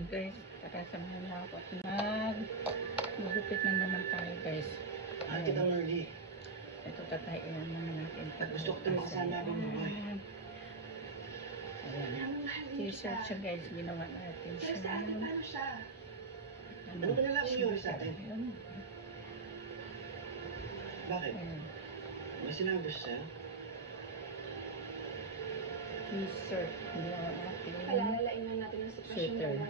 Ayan guys, tara samahan mo ako at magugupit na naman tayo guys. Ate ka, Marley. Ito tatainan naman natin. Gusto ko ito makasama ako ng buhay. Ayan. T-shirt siya guys, ginawa natin siya. Pero sa atin, paano siya? Ano ba nalang nangyari sa atin? Ayan. Bakit? Ayan. May sinabi ba siya sa'yo? T-shirt, ginawa natin. Palalalain na natin ang sitwasyon Sweater. na.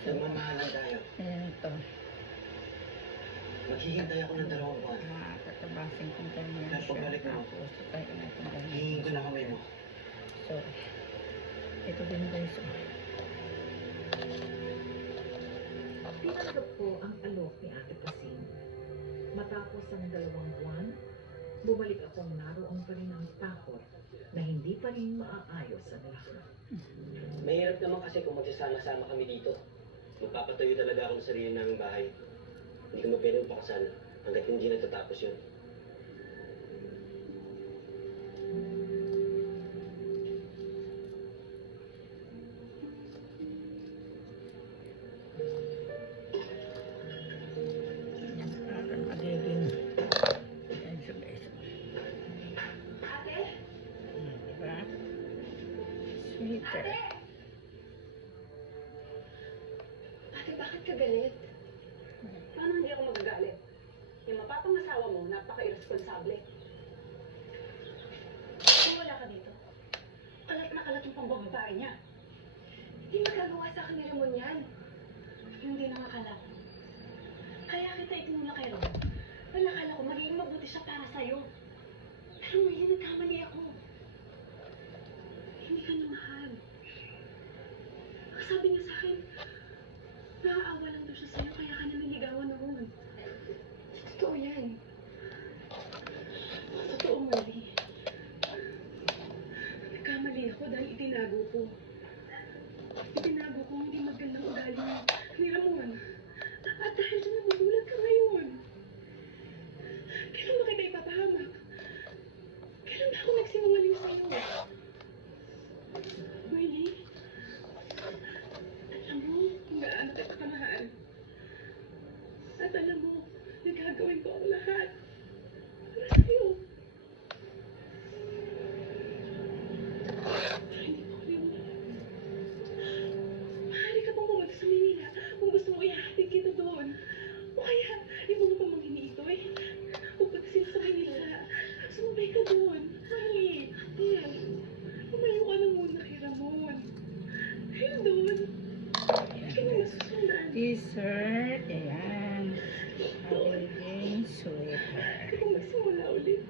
Nagmamahalan tayo. Ayan ito. Maghihintay ako ng 2 buwan. Mga katabasing kumpanya Dahil siya. pagbalik mo, Tapos tatainan natin guys. hihingin ko na kamay mo. So, ito din guys. Tinanggap ko ang alok ni Ate Pasing. Matapos ang 2 buwan, bumalik akong naroon pa rin ang takot na hindi pa rin maaayos ang lahat. Mahirap naman kasi kung magsasama-sama kami dito. Magpapatayo talaga ako ng sarili naming bahay. Hindi ko mapwedeng pakasal hanggat hindi natatapos yun. Akan magiging ayan siya guys. Ate? Diba? Sweater. Ate, bakit ka galit? Paano hindi ako magagalit? Yung mapapang asawa mo, napaka-irresponsable. Kung wala ka dito, kalat na kalat yung pambababae niya. Hindi magagawa sa akin ni Ramon yan. Hindi na makalat. Kaya kita itinula kay Ron. Dahil akala ko magiging mabuti siya para sa'yo. Pero ngayon nagkamali ako. Hindi ka na mahal. Sabi niya sa akin, naaawa lang daw siya sa'yo kaya ka na niligawan noon. Totoo yan. Totoo, Marley. Nagkamali ako dahil itinago ko. Itinago ko ang hindi magandang ugali ni Ramon. At dahil sa nabubulag ka ngayon. Kailan ba kita ipapahamak? Kailan ba ako nagsinungaling sa'yo? Marley, alam mo kung gaano kita kamahal. At alam mo, nagagawin ko ang lahat para sa'yo. Hindi ko rin. Maaari ka pang pumunta sa Manila kung gusto mo ihatid kita doon. O kaya, yung mga pamangkin ito pupunta sila sa Manila. Sumabay ka doon. Marley, ate, lumayo ka na muna kay Ramon. Ayun doon. Hindi ka na masusundan. T-shirt. Ayan. Magiging sweater. Hindi ko magsimula ulit.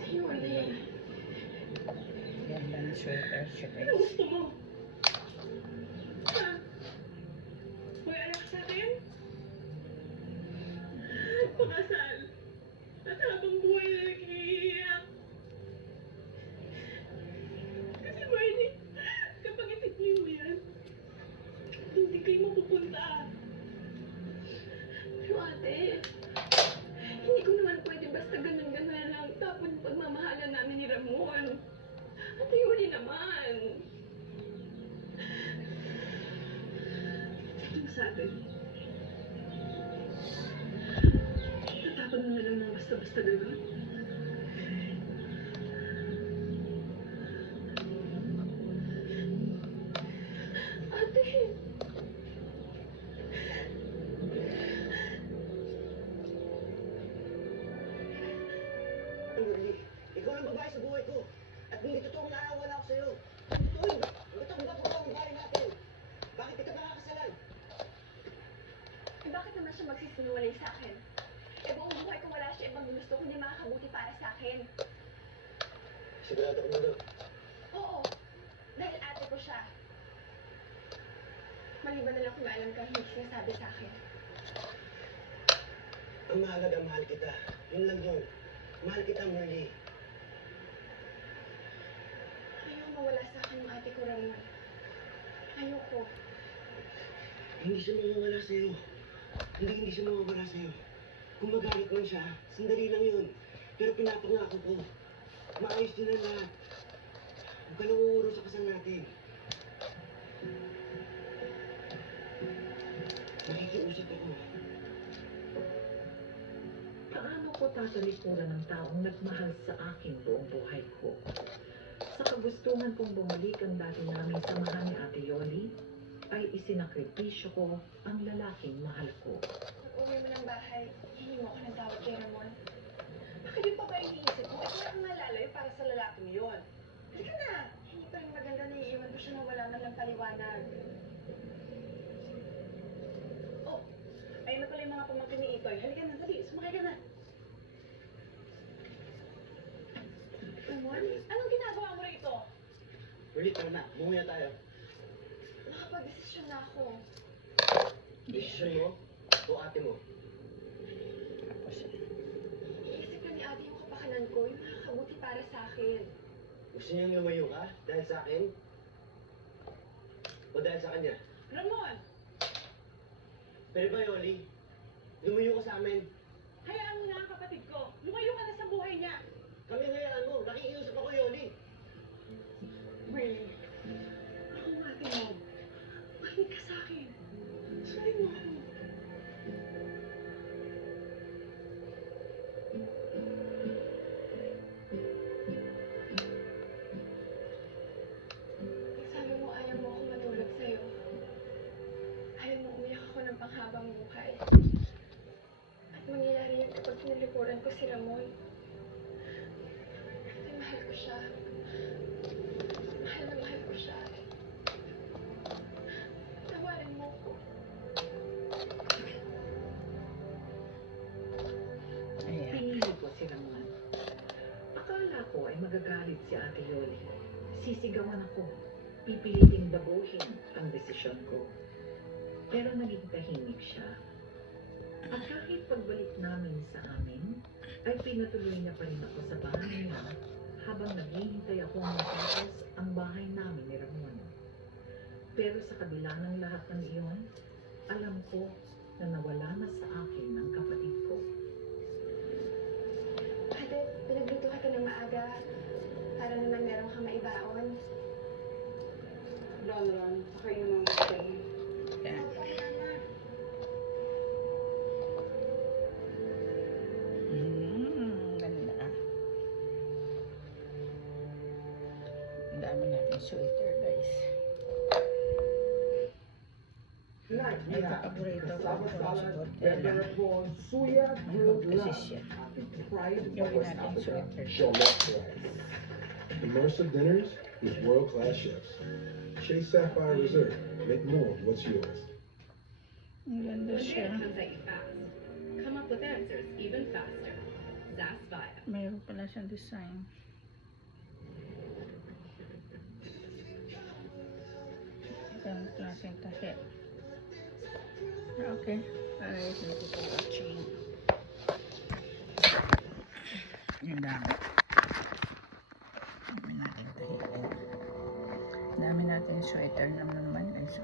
Sa'yo, Marley. Yan lang sweater siya Ano guys. gusto mo? Ha? May anak sa akin? Pakasal. At habang buhay na nag-iiyak. Kasi Marley, kapag itignan mo yan, hindi kayo mapupunta. Pero ate, hindi ko naman pwede basta ganun-ganun lang tapon pagmamahalan namin ni Ramon. Ate, huli naman. Ito sa atin. Tatapon mo na lang ng basta-basta gano'n. Ate! Marley, ikaw ang babae sa buhay ko. At hindi totoong naawa na ako sa'yo. Ang totoo yun. Ang totoong ba ang buhay natin? Bakit kita makakasalan? Eh, bakit naman siya magsisinungaling sa akin? Eh, buong buhay ko wala siya ibang gusto kundi makakabuti para sa akin. Sigurado ko mo doon. Oo, dahil ate ko siya. Maliban na lang kung alam ka hindi sinasabi sa akin. Ang mahalaga, mahal kita. Yun lang yun. Mahal kita, Marley. Ayaw mawala sa akin yung ate ko, Ramon. Ayoko. Hindi siya mawawala sa'yo. Hindi siya mawawala sa'yo. Kung magalit man siya, sandali lang yun. Pero pinapangako ko, maayos din ang lahat. Huwag ka nang uuro sa kasal natin. ako tatalikuran ng taong nagmahal sa akin buong buhay ko. Sa kagustuhan kong bumalik ang dati naming samahan ni Ate Yoli, ay isinakripisyo ko ang lalaking mahal ko. Pag-uwi mo ng bahay, hindi mo ako ng tawag kay Ramon. Bakit yung pa ba iniisip mo? Ito ang malalayo para sa lalaking yun. Halika na! Hindi pa rin maganda na iiwan ko siya na wala man lang paliwanag. Oh, ayun na pala yung mga pamangkin ni Itoy. Halika na, dali. Sumakay ka na. Ramon, anong ginagawa mo rito? Really, tara na. Umuwi na tayo. Nakapag-desisyon na ako. Desisyon mo o ate mo? Iisip ka ni ate yung kapakanan ko, yung makakabuti para sa akin. Gusto niyang lumayo ka dahil sa akin? O dahil sa kanya? Ramon, Pero ba, Yoli? Lumayo ka sa amin. hayaan mo na ang kapatid ko. Lumayo ka na sa buhay niya. Kami hayaan mo. Nakikiusap ako, Yoli. Really? Ako nga, Timon. Makinig ka sa akin. Sunod mo ako. Sabi mo ayaw mo ako matulog sa'yo. Ayaw mo umiyak ako ng panghabang buhay. At mangyayari yun kapag tinalikuran ko si Ramon. Kasi mahal ko siya. Mahal na mahal ko siya. Tawarin mo ko. Ayan. Pinili ko si Ramon. Akala ko ay magagalit si Ate Yoli. Sisigawan ako. Pipiliting baguhin ang desisyon ko. Pero naging tahimik siya. At kahit pagbalik namin sa amin, ay pinatuloy niya pa rin ako sa bahay niya habang naghihintay ako matapos ang bahay namin ni Ramon. Pero sa kabila ng lahat ng iyon, alam ko na nawala na sa akin ang kapatid ko. Ate, pinagluto ka ng maaga. Para naman meron kang maibaon. Wala na lang. Pakainin mo ang kapatid. Ayan. Ganda ah. Ang dami natin sweater, guys. Ito, paborito ko. Tortilla. I hope this is it. Gawin natin sweater. Immersive dinners with world-class chefs. Chase Sapphire Reserve. Make more of what's yours. Ang ganda siya. comes at you fast. Come up with answers even faster. Zaspire. Mayroon pala siyang design. Itong klaseng tahi. Okay. Alright, thank you for watching. Yung dami. Dami natin tahiin. Dami natin sweater naman guys.